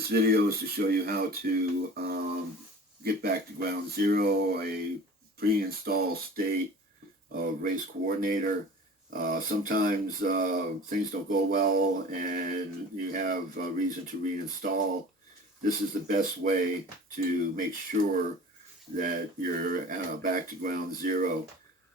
This video is to show you how to get back to ground zero, a pre-install state of race coordinator. Sometimes things don't go well and you have a reason to reinstall. This is the best way to make sure that you're back to ground zero.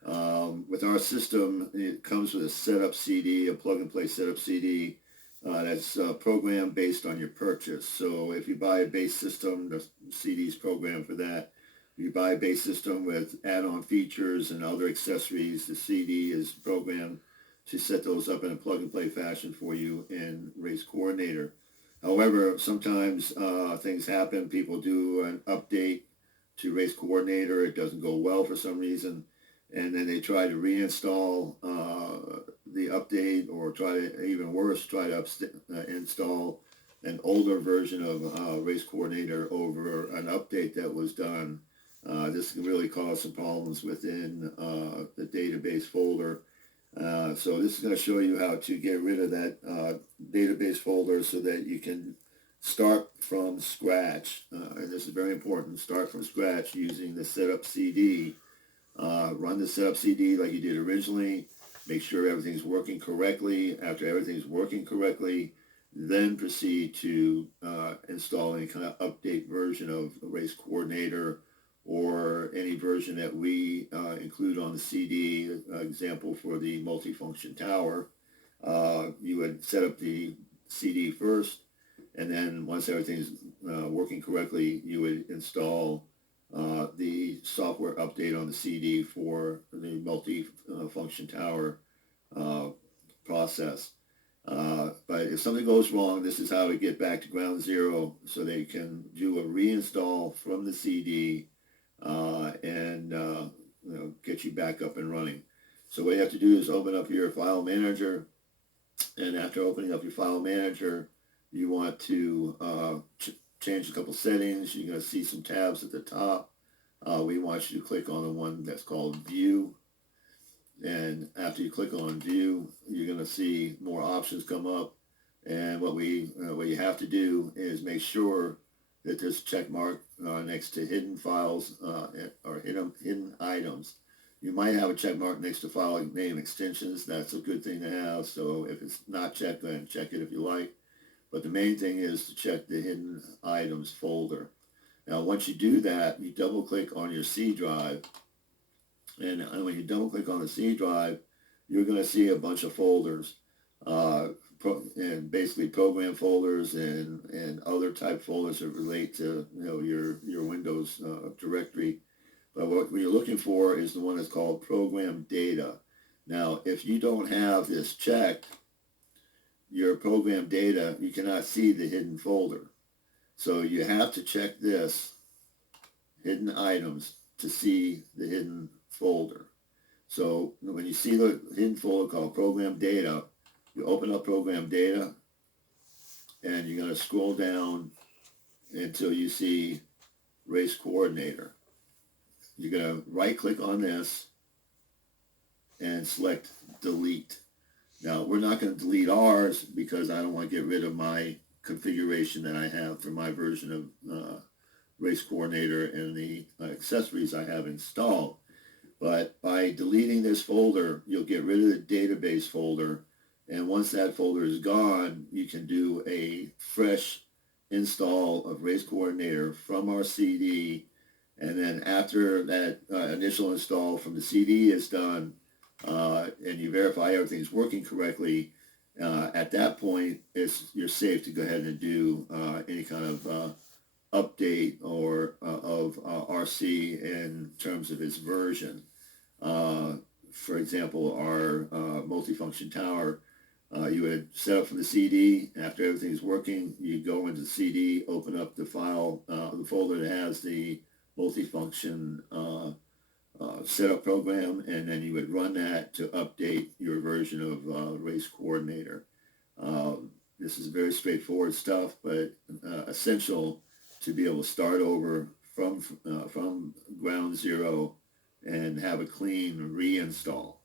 With our system, it comes with a setup CD, a plug-and-play setup CD. That's programmed based on your purchase. So if you buy a base system, the CD is programmed for that. If you buy a base system with add-on features and other accessories, the CD is programmed to set those up in a plug-and-play fashion for you in Race Coordinator. However, sometimes things happen. People do an update to Race Coordinator. It doesn't go well for some reason. And then they try to reinstall the update, or try to, even worse, try to install an older version of Race Coordinator over an update that was done. This can really cause some problems within the database folder. So this is going to show you how to get rid of that database folder so that you can start from scratch. And this is very important. Start from scratch using the setup CD. Run the setup CD like you did originally. Make sure everything's working correctly. After everything's working correctly, then proceed to install any kind of update version of Race Coordinator or any version that we include on the CD. Example for the multifunction tower. You would set up the CD first, and then once everything's working correctly, you would install the software update on the CD for the multi-function tower process. But if something goes wrong, this is how to get back to ground zero, so they can do a reinstall from the CD and get you back up and running. So what you have to do is open up your file manager, and after opening up your file manager, you want to change a couple settings. You're going to see some tabs at the top. We want you to click on the one that's called View. And after you click on View, you're going to see more options come up. And what you have to do is make sure that there's a check mark next to hidden files or hidden items. You might have a check mark next to file name extensions. That's a good thing to have. So if it's not checked, go ahead and check it if you like. But the main thing is to check the hidden items folder. Now, once you do that, you double click on your C drive. And when you double click on the C drive, you're going to see a bunch of folders, and basically program folders and other type folders that relate to your Windows directory. But what you're looking for is the one that's called program data. Now, if you don't have this checked, your program data, you cannot see the hidden folder. So you have to check this, hidden items, to see the hidden folder. So when you see the hidden folder called program data, you open up program data, and you're going to scroll down until you see Race Coordinator. You're going to right click on this and select delete. Now, we're not going to delete ours because I don't want to get rid of my configuration that I have for my version of Race Coordinator and the accessories I have installed. But by deleting this folder, you'll get rid of the database folder. And once that folder is gone, you can do a fresh install of Race Coordinator from our CD. And then after that initial install from the CD is done, and you verify everything's working correctly, at that point, you're safe to go ahead and do any kind of update or of RC in terms of its version. For example, our multifunction tower, you would set up from the CD. After everything's working, you go into the CD, open up the file, the folder that has the multifunction setup program, and then you would run that to update your version of Race Coordinator. This is very straightforward stuff, but essential to be able to start over from ground zero and have a clean reinstall.